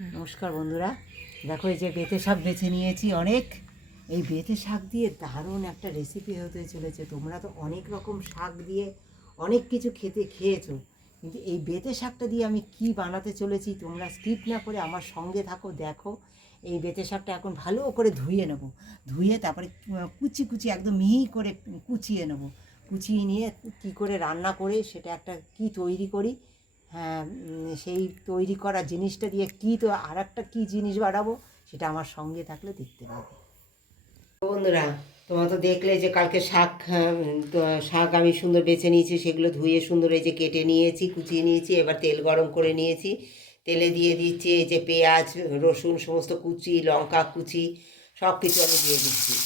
নমস্কার বন্ধুরা, দেখো এই যে বেঁতে শাক বেছে নিয়েছি অনেক। এই বেঁতে শাক দিয়ে দারুণ একটা রেসিপি হতে চলেছে। তোমরা তো অনেক রকম শাক দিয়ে অনেক কিছু খেয়েছো, কিন্তু এই বেঁতে শাকটা দিয়ে আমি কি বানাতে চলেছি তোমরা স্কিপ না করে আমার সঙ্গে থাকো, দেখো। এই বেঁতে শাকটা এখন ভালো করে ধুয়ে নেব, ধুয়ে তারপরে কুচি কুচি একদম মিহি করে কুচিয়ে নেব। কুচিয়ে নিয়ে কী করে রান্না করে সেটা একটা কি তৈরি করি, হ্যাঁ, সেই তৈরি করা জিনিসটা দিয়ে কী তো আর একটা কী জিনিস বানাবো সেটা আমার সঙ্গে থাকলে দেখতে পাবে। বন্ধুরা, তোমরা তো দেখলে যে কালকে শাক, তো শাক আমি সুন্দর বেছে নিয়েছি, সেগুলো ধুয়ে সুন্দর এই যে কেটে নিয়েছি, কুচিয়ে নিয়েছি। এবার তেল গরম করে নিয়েছি, তেলে দিয়ে দিচ্ছি এই যে পেঁয়াজ, রসুন সমস্ত কুচি, লঙ্কা কুচি সব কিছু আমি দিয়ে দিচ্ছি।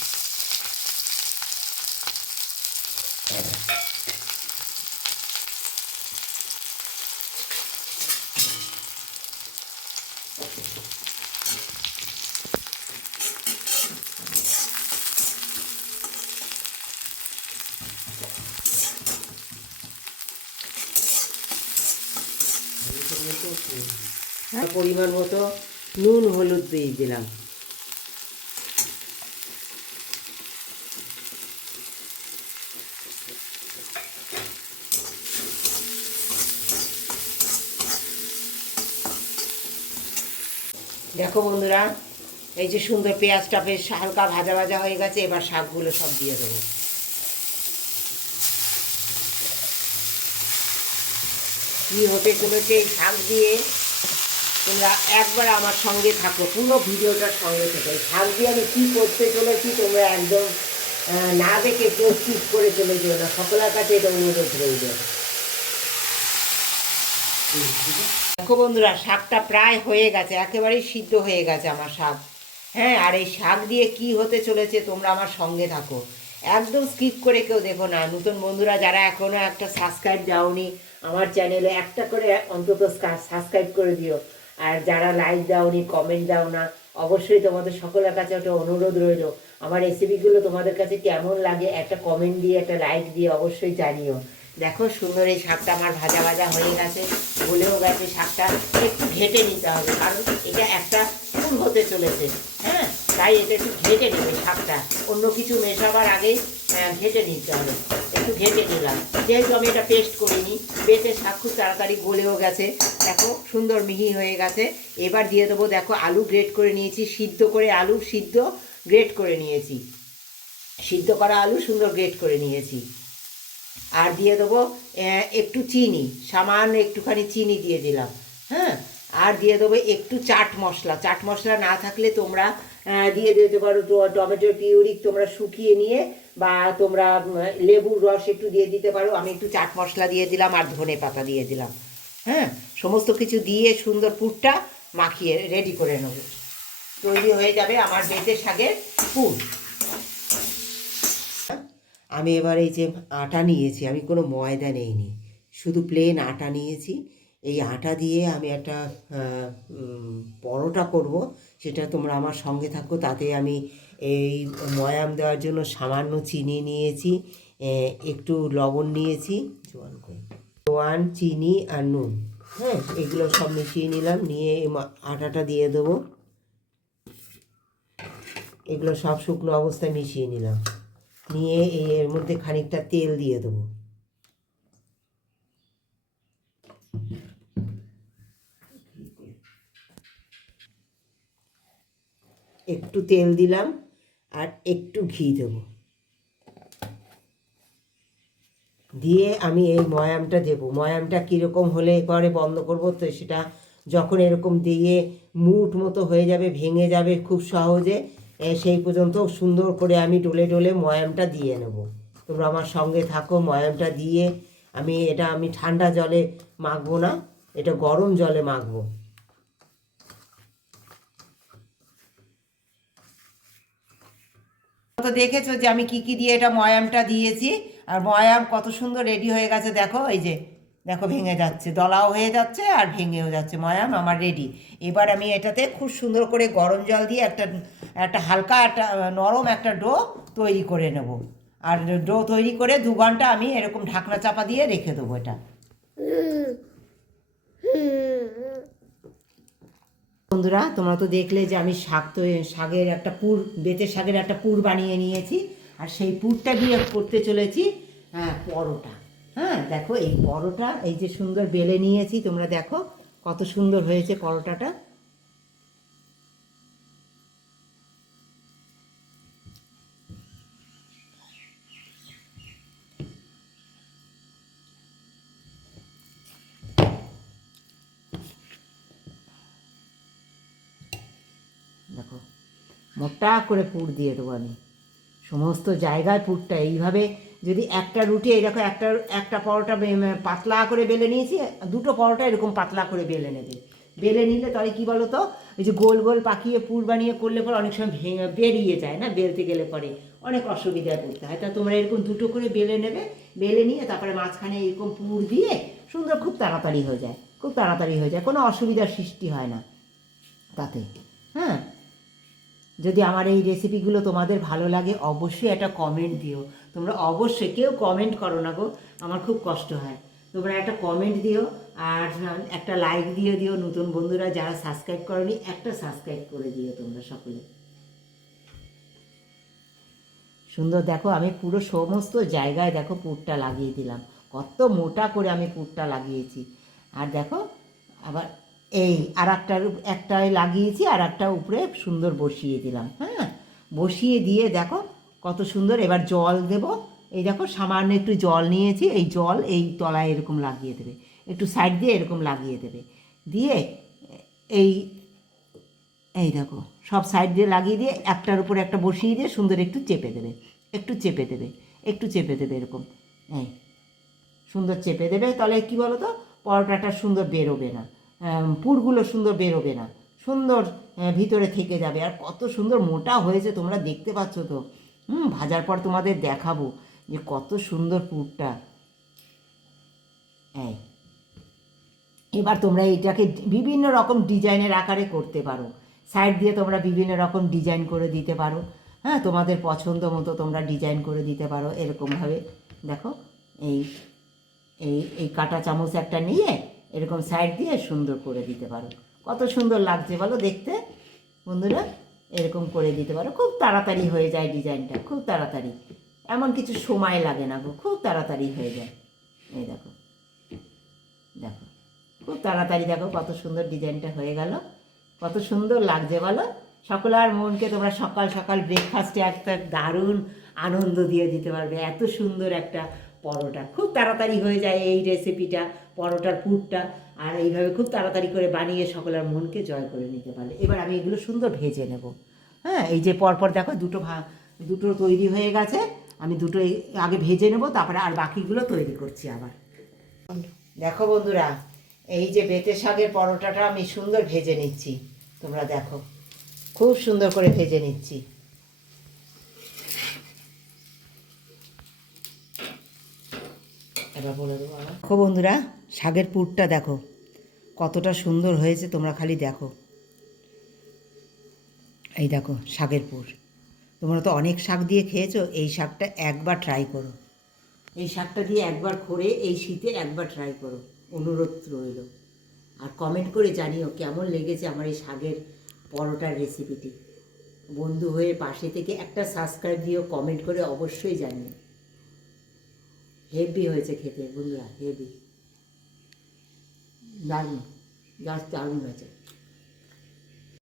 পরিমাণ মতো নুন হলুদ দিয়ে দিলাম। দেখো বন্ধুরা, এই যে সুন্দর পেঁয়াজটা বেশ হালকা ভাজা ভাজা হয়ে গেছে। এবার শাকগুলো সব দিয়ে দেবো। কী হতে চলেছে এই শাক দিয়ে, তোমরা একবার আমার সঙ্গে থাকো, পুরো ভিডিওটার সঙ্গে থেকো। এই শাক দিয়ে আমি কী করতে চলেছি তোমরা একদম না দেখে কেউ স্কিপ করে চলে যেও না, সকলের কাছে এটা অনুরোধ রইল। দেখো বন্ধুরা, শাকটা প্রায় হয়ে গেছে, একেবারেই সিদ্ধ হয়ে গেছে আমার শাক। হ্যাঁ, আর এই শাক দিয়ে কি হতে চলেছে তোমরা আমার সঙ্গে থাকো, একদম স্কিপ করে কেউ দেখো না। নতুন বন্ধুরা যারা এখনও একটা সাবস্ক্রাইব দাওনি আমার চ্যানেলে, একটা করে অন্তত সাবস্ক্রাইব করে দিও। আর যারা লাইক দাওনি, কমেন্ট দাও না, অবশ্যই তোমাদের সকলের কাছে একটা অনুরোধ রইল, আমার রেসিপিগুলো তোমাদের কাছে কেমন লাগে একটা কমেন্ট দিয়ে একটা লাইক দিয়ে অবশ্যই জানিও। দেখো সুন্দর এই শাকটা আমার ভাজা ভাজা হয়ে গেছে, গলেও গেছে। শাকটা একটু ঘেটে নিতে হবে, কারণ এটা একটা ফুল হতে চলেছে। হ্যাঁ, তাই এটা একটু ঘেটে নেবে শাকটা, অন্য কিছু মেশাবার আগেই ঘেটে নিতে হবে। একটু ঘেটে নিলাম, যেহেতু আমি এটা পেস্ট করিনি। বেটে শাক খুব তাড়াতাড়ি গলেও গেছে, দেখো সুন্দর মিহি হয়ে গেছে। এবার দিয়ে দেবো, দেখো আলু গ্রেট করে নিয়েছি, সিদ্ধ করে আলু সিদ্ধ গ্রেট করে নিয়েছি, সিদ্ধ করা আলু সুন্দর গ্রেট করে নিয়েছি। আর দিয়ে দেবো একটু চিনি, সামান্য একটুখানি চিনি দিয়ে দিলাম। হ্যাঁ, আর দিয়ে দেবো একটু চাট মশলা। চাট মশলা না থাকলে তোমরা দিয়ে দিতে পারো টমেটোর পিউরি, তোমরা শুকিয়ে নিয়ে, বা তোমরা লেবুর রস একটু দিয়ে দিতে পারো। আমি একটু চাট মশলা দিয়ে দিলাম আর ধনে পাতা দিয়ে দিলাম। হ্যাঁ, সমস্ত কিছু দিয়ে সুন্দর পুরটা মাখিয়ে রেডি করে নেব। তৈরি হয়ে যাবে আমার বেঁচে শাকের পুর। আমি এবার এই যে আটা নিয়েছি, আমি কোনো ময়দা নেইনি, শুধু প্লেন আটা নিয়েছি। এই আটা দিয়ে আমি একটা পরোটা করব, সেটা তোমরা আমার সঙ্গে থাকো। তাতে আমি এই ময়াম দেওয়ার জন্য সামান্য চিনি নিয়েছি, একটু লবণ নিয়েছি, জোয়ান, চিনি আর নুন। হ্যাঁ, এগুলো সব মিশিয়ে নিলাম, নিয়ে আটাটা দিয়ে দেবো। এগুলো সব শুকনো অবস্থায় মিশিয়ে নিলাম, নিয়ে এর মধ্যে খানিকটা তেল দিয়ে দেবো। একটু তেল দিলাম আর একটু ঘি দেবো, দিয়ে আমি এই ময়ামটা দেবো। ময়ামটা কীরকম হলে পরে বন্ধ করবো, তো সেটা যখন এরকম দিয়ে মুঠ মতো হয়ে যাবে, ভেঙে যাবে খুব সহজে, সেই পর্যন্ত সুন্দর করে আমি ডলে ডলে ময়ামটা দিয়ে নেব। তোমরা আমার সঙ্গে থাকো। ময়ামটা দিয়ে আমি ঠান্ডা জলে মাখবো না, এটা গরম জলে মাখবো। তো দেখেছো যে আমি কি কি দিয়ে এটা ময়ামটা দিয়েছি, আর ময়াম কত সুন্দর রেডি হয়ে গেছে। দেখো এই যে, দেখো ভেঙে যাচ্ছে, দলাও হয়ে যাচ্ছে আর ভেঙেও যাচ্ছে। ময়াম আমার রেডি। এবার আমি এটাতে খুব সুন্দর করে গরম জল দিয়ে একটা একটা হালকা একটা নরম একটা ডো তৈরি করে নেব। আর ডো তৈরি করে 2 ঘন্টা আমি এরকম ঢাকনা চাপা দিয়ে রেখে দেবো এটা। বন্ধুরা, তোমরা তো দেখলে যে আমি শাকের একটা পুর, বেতের শাকের একটা পুর বানিয়ে নিয়েছি। আর সেই পুরটা দিয়ে করতে চলেছি পরোটা। হ্যাঁ, দেখো এই পরোটা, এই যে সুন্দর বেলে নিয়েছি, তোমরা দেখো কত সুন্দর হয়েছে পরোটাটা। দেখো মোটা করে পুর দিয়ে দেবো আমি সমস্ত জায়গায় পুরটা। এইভাবে যদি একটা রুটি, এই দেখো একটা পরোটা পাতলা করে বেলে নিয়েছি, দুটো পরোটা এরকম পাতলা করে বেলে নেবে। বেলে নিলে তাহলে কী বলো তো, ওই যে গোল গোল পাকিয়ে পুর বানিয়ে করলে পরে অনেক সময় ভেঙে বেরিয়ে যায় না, বেলতে গেলে পরে অনেক অসুবিধায় পড়তে হয়। তা তোমরা এরকম দুটো করে বেলে নেবে, বেলে নিয়ে তারপরে মাঝখানে এরকম পুর দিয়ে সুন্দর, খুব তাড়াতাড়ি হয়ে যায়, খুব তাড়াতাড়ি হয়ে যায়, কোনো অসুবিধার সৃষ্টি হয় না তাতে। হ্যাঁ, যদি আমার এই রেসিপিগুলো তোমাদের ভালো লাগে অবশ্যই একটা কমেন্ট দিও। তোমরা অবশ্যই, কেউ কমেন্ট করো না গো, আমার খুব কষ্ট হয়। তোমরা একটা কমেন্ট দিও আর একটা লাইক দিয়ে দিও। নতুন বন্ধুরা যারা সাবস্ক্রাইব করনি, একটা সাবস্ক্রাইব করে দিও তোমরা সকলে। সুন্দর দেখো, আমি পুরো সমস্ত জায়গায় দেখো পুরটা লাগিয়ে দিলাম, কত মোটা করে আমি পুরটা লাগিয়েছি। আর দেখো আবার এই আর একটায় লাগিয়েছি, আর একটা উপরে সুন্দর বসিয়ে দিলাম। হ্যাঁ, বসিয়ে দিয়ে দেখো কত সুন্দর। এবার জল দেব, এই দেখো সামান্য একটু জল নিয়েছি, এই জল এই তলায় এরকম লাগিয়ে দেবে, একটু সাইড দিয়ে এরকম লাগিয়ে দেবে, দিয়ে এই এই দেখো সব সাইড দিয়ে লাগিয়ে দিয়ে একটার উপরে একটা বসিয়ে দিয়ে সুন্দর একটু চেপে দেবে, একটু চেপে দেবে, একটু চেপে দেবে এরকম। এই সুন্দর চেপে দেবে, তাহলে কী বলো তো, পরোটাটা সুন্দর বেরোবে না, পুরগুলো সুন্দর বেরোবে না, সুন্দর ভিতরে থেকে যাবে। আর কত সুন্দর মোটা হয়েছে তোমরা দেখতে পাচ্ছ তো। ভাজার পর তোমাদের দেখাবো যে কত সুন্দর পুরটা। এই এবার তোমরা এইটাকে বিভিন্ন রকম ডিজাইনের আকারে করতে পারো, সাইড দিয়ে তোমরা বিভিন্ন রকম ডিজাইন করে দিতে পারো। হ্যাঁ, তোমাদের পছন্দ মতো তোমরা ডিজাইন করে দিতে পারো এরকমভাবে। দেখো এই এই এই কাঁটা চামচ একটা নিয়ে এরকম সাইড দিয়ে সুন্দর করে দিতে পারো, কত সুন্দর লাগছে বলো দেখতে বন্ধুরা। এরকম করে দিতে পারো, খুব তাড়াতাড়ি হয়ে যায় ডিজাইনটা, খুব তাড়াতাড়ি, এমন কিছু সময় লাগে না গো, খুব তাড়াতাড়ি হয়ে যায়। এই দেখো, দেখো খুব তাড়াতাড়ি, দেখো কত সুন্দর ডিজাইনটা হয়ে গেল, কত সুন্দর লাগছে বলো। সকলের মনকে তোমরা সকাল সকাল ব্রেকফাস্টে একটা দারুণ আনন্দ দিয়ে দিতে পারবে। এত সুন্দর একটা পরোটা, খুব তাড়াতাড়ি হয়ে যায় এই রেসিপিটা, পরোটার পুরটা। আর এইভাবে খুব তাড়াতাড়ি করে বানিয়ে সকলের মনকে জয় করে নিতে পারবে। এবার আমি এগুলো সুন্দর ভেজে নেব। হ্যাঁ, এই যে পরপর দেখো দুটো তৈরি হয়ে গেছে, আমি দুটো আগে ভেজে নেব, তারপরে আর বাকিগুলো তৈরি করছি আবার। দেখো বন্ধুরা, এই যে বেতের শাকের পরোটাটা আমি সুন্দর ভেজে নিচ্ছি, তোমরা দেখো খুব সুন্দর করে ভেজে নিচ্ছি। এবার বলে দেবো। দেখো বন্ধুরা, শাকের পুরটা দেখো কতটা সুন্দর হয়েছে, তোমরা খালি দেখো। এই দেখো শাকের পুর, তোমরা তো অনেক শাক দিয়ে খেয়েছো, এই শাকটা একবার ট্রাই করো, এই শাকটা দিয়ে একবার করে এই শীতে একবার ট্রাই করো, অনুরোধ রইল। আর কমেন্ট করে জানিও কেমন লেগেছে আমার এই শাকের পরোটার রেসিপিটি। বন্ধু হয়ে পাশে থেকে একটা সাবস্ক্রাইব দিও, কমেন্ট করে অবশ্যই জানিও। হেভি হয়েছে খেতে বন্ধুরা, হেভি, দারুণ, জাস্ট দারুণ হয়েছে।